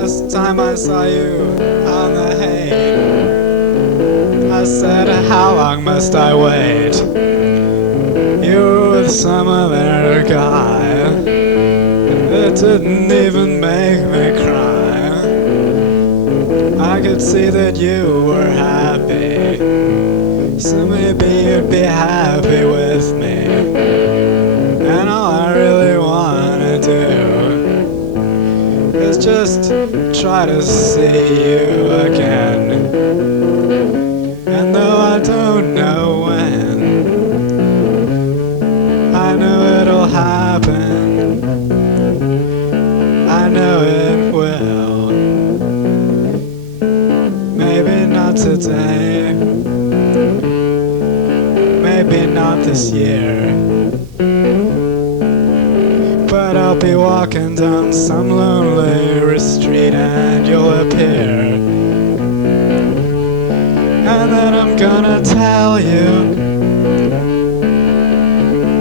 Last time I saw you on the hay, I said, how long must I wait? You were with some other guy. It didn't even make me cry. I could see that you were happy, so maybe you'd be happy with me. And all I really wanna do is just try to see you again. And though I don't know when, I know it'll happen. I know it will. Maybe not today, maybe not this year, but I'll be walking down some lonely street and you'll appear. And then I'm gonna tell you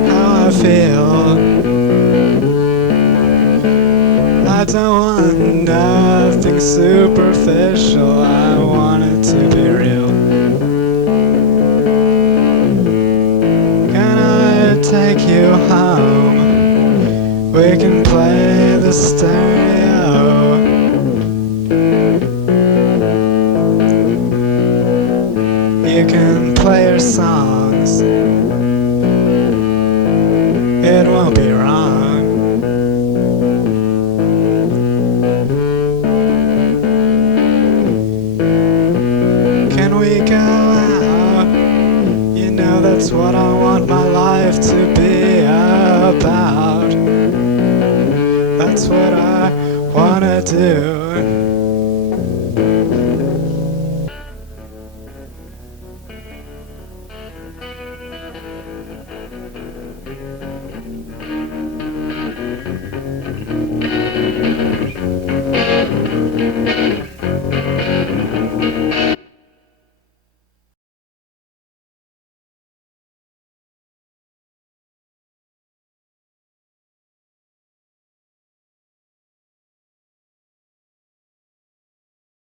how I feel. I don't want nothing superficial, I want it to be real. Can I take you home? We can play the stereo. You can play your songs, it won't be wrong. Can we go out? You know that's what I want my life to be about. That's what I wanna do.